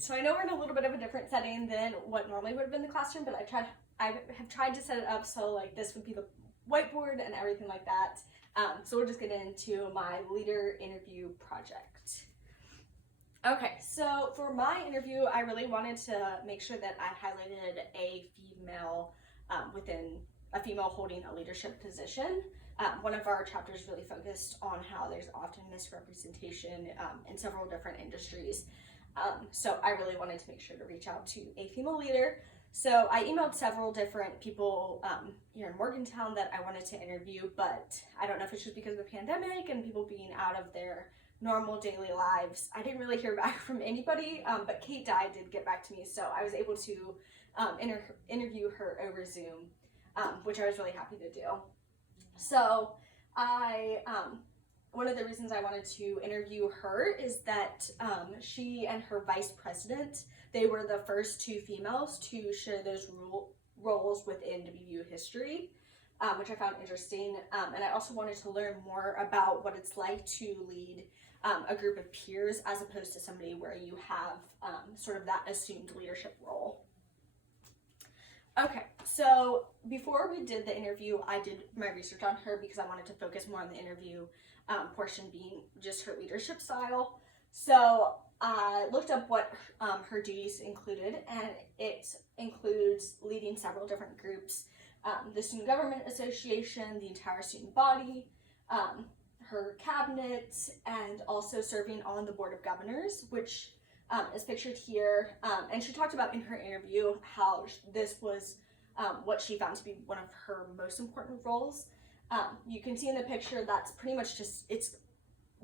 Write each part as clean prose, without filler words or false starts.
So I know we're in a little bit of a different setting than what normally would have been the classroom, but I have tried to set it up so like this would be the whiteboard and everything like that. So we'll just get into my leader interview project. Okay, so for my interview, I really wanted to make sure that I highlighted a female within a female holding a leadership position. One of our chapters really focused on how there's often misrepresentation in several different industries. So I really wanted to make sure to reach out to a female leader. So I emailed several different people here in Morgantown that I wanted to interview, but I don't know if it's just because of the pandemic and people being out of their normal daily lives. I didn't really hear back from anybody, but Kate Dye did get back to me, so I was able to interview her over Zoom, which I was really happy to do. So one of the reasons I wanted to interview her is that she and her vice president, they were the first two females to share those roles within WVU history, which I found interesting. And I also wanted to learn more about what it's like to lead a group of peers as opposed to somebody where you have sort of that assumed leadership role. Okay, so before we did the interview, I did my research on her because I wanted to focus more on the interview portion being just her leadership style. So I looked up what her duties included, and it includes leading several different groups, the Student Government Association, the entire student body, her cabinet, and also serving on the Board of Governors, which is pictured here. And she talked about in her interview how this was what she found to be one of her most important roles. You can see in the picture that's pretty much just,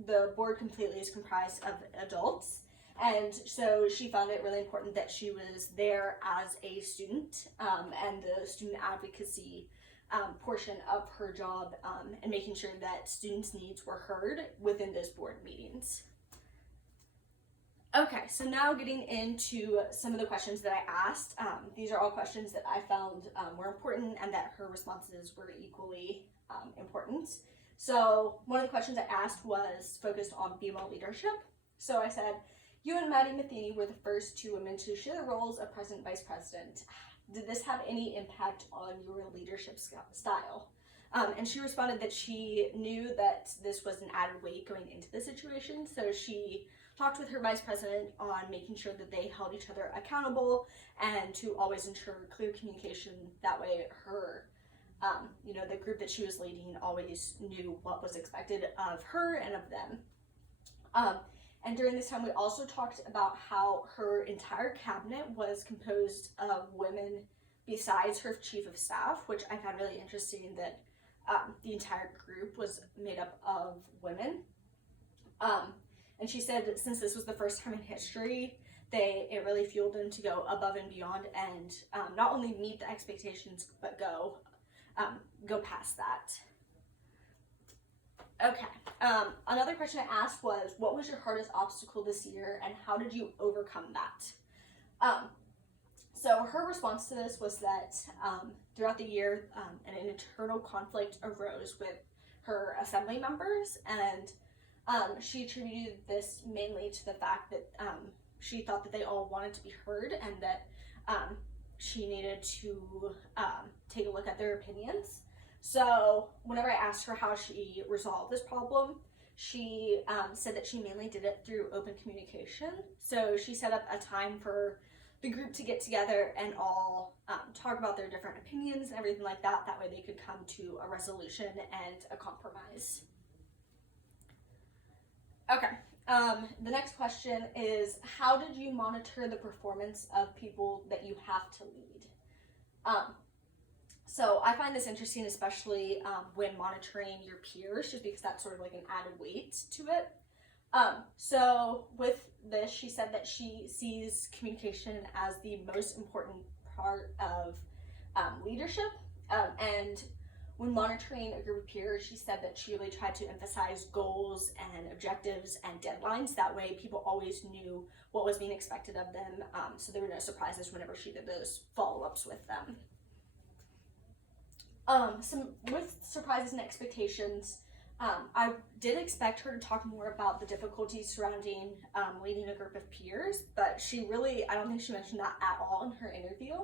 the board completely is comprised of adults. And so she found it really important that she was there as a student, and the student advocacy portion of her job, and making sure that students' needs were heard within those board meetings. Okay, so now getting into some of the questions that I asked. These are all questions that I found were important and that her responses were equally important. So one of the questions I asked was focused on female leadership. So I said, you and Maddie Matheny were the first two women to share the roles of president and vice president. Did this have any impact on your leadership style? And she responded that she knew that this was an added weight going into the situation. So she talked with her vice president on making sure that they held each other accountable and to always ensure clear communication. That way her, the group that she was leading always knew what was expected of her and of them. And during this time, we also talked about how her entire cabinet was composed of women besides her chief of staff, which I found really interesting that the entire group was made up of women. And she said that since this was the first time in history, it really fueled them to go above and beyond and not only meet the expectations, but go past that. Okay, another question I asked was, what was your hardest obstacle this year and how did you overcome that? So her response to this was that throughout the year, an internal conflict arose with her assembly members, and she attributed this mainly to the fact that she thought that they all wanted to be heard and that she needed to take a look at their opinions. So whenever I asked her how she resolved this problem, she said that she mainly did it through open communication. So she set up a time for the group to get together and all talk about their different opinions and everything like that. That way they could come to a resolution and a compromise. Okay, the next question is, how did you monitor the performance of people that you have to lead? So I find this interesting, especially when monitoring your peers, just because that's sort of like an added weight to it. So with this, she said that she sees communication as the most important part of leadership. And when monitoring a group of peers, she said that she really tried to emphasize goals and objectives and deadlines. That way people always knew what was being expected of them, so there were no surprises whenever she did those follow-ups with them. With surprises and expectations, I did expect her to talk more about the difficulties surrounding leading a group of peers, but I don't think she mentioned that at all in her interview.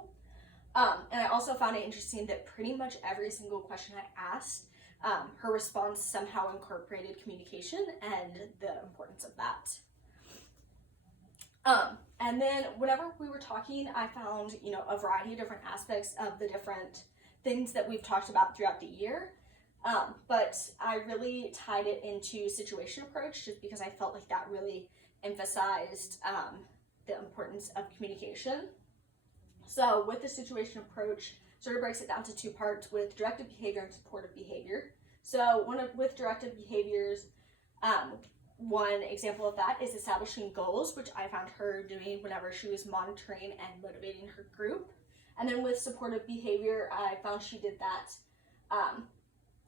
And I also found it interesting that pretty much every single question I asked, her response somehow incorporated communication and the importance of that. And then whenever we were talking, I found, a variety of different aspects of the different things that we've talked about throughout the year. But I really tied it into situation approach just because I felt like that really emphasized the importance of communication. So with the situation approach, sort of breaks it down to two parts with directive behavior and supportive behavior. So with directive behaviors, one example of that is establishing goals, which I found her doing whenever she was monitoring and motivating her group. And then with supportive behavior, I found she did that,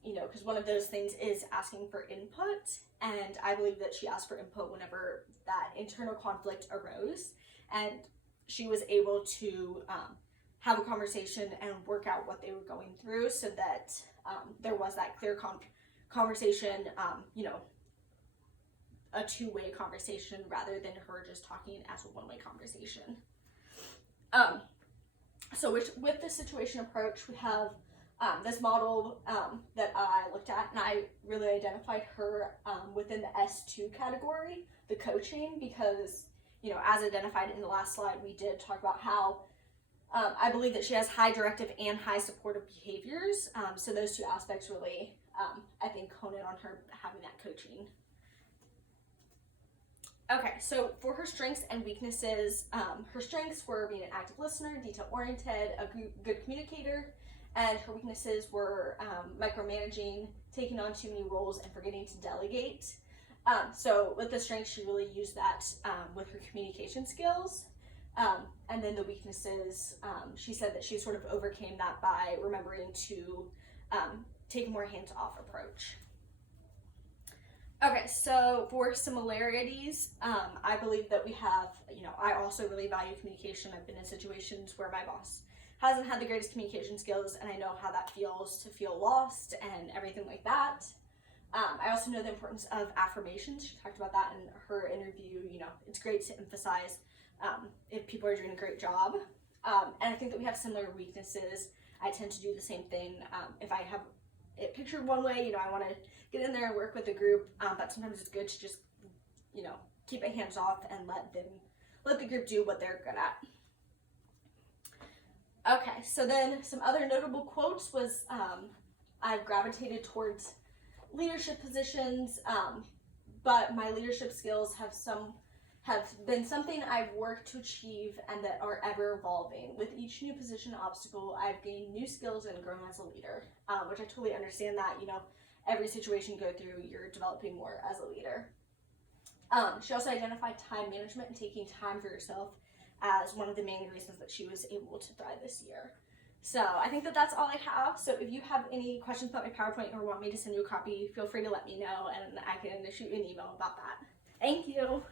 because one of those things is asking for input. And I believe that she asked for input whenever that internal conflict arose. And she was able to have a conversation and work out what they were going through so that there was that clear conversation, a two-way conversation rather than her just talking as a one-way conversation. So with the situation approach, we have this model that I looked at, and I really identified her within the S2 category, the coaching, because, as identified in the last slide, we did talk about how I believe that she has high directive and high supportive behaviors. So those two aspects really, I think, hone in on her having that coaching. Okay, so for her strengths and weaknesses, her strengths were being an active listener, detail-oriented, a good communicator, and her weaknesses were micromanaging, taking on too many roles, and forgetting to delegate. So with the strengths, she really used that with her communication skills. And then the weaknesses, she said that she sort of overcame that by remembering to take a more hands-off approach. Okay, so for similarities, I believe that we have, I also really value communication. I've been in situations where my boss hasn't had the greatest communication skills, and I know how that feels to feel lost and everything like that. I also know the importance of affirmations. She talked about that in her interview. It's great to emphasize if people are doing a great job. And I think that we have similar weaknesses. I tend to do the same thing. If I have it pictured one way, I want to get in there and work with the group, but sometimes it's good to just, keep it hands off and let the group do what they're good at. Okay, so then some other notable quotes was I've gravitated towards leadership positions, but my leadership skills have been something I've worked to achieve and that are ever evolving. With each new position obstacle, I've gained new skills and grown as a leader, which I totally understand that, every situation you go through, you're developing more as a leader. She also identified time management and taking time for yourself as one of the main reasons that she was able to thrive this year. So I think that that's all I have. So if you have any questions about my PowerPoint or want me to send you a copy, feel free to let me know and I can shoot you an email about that. Thank you.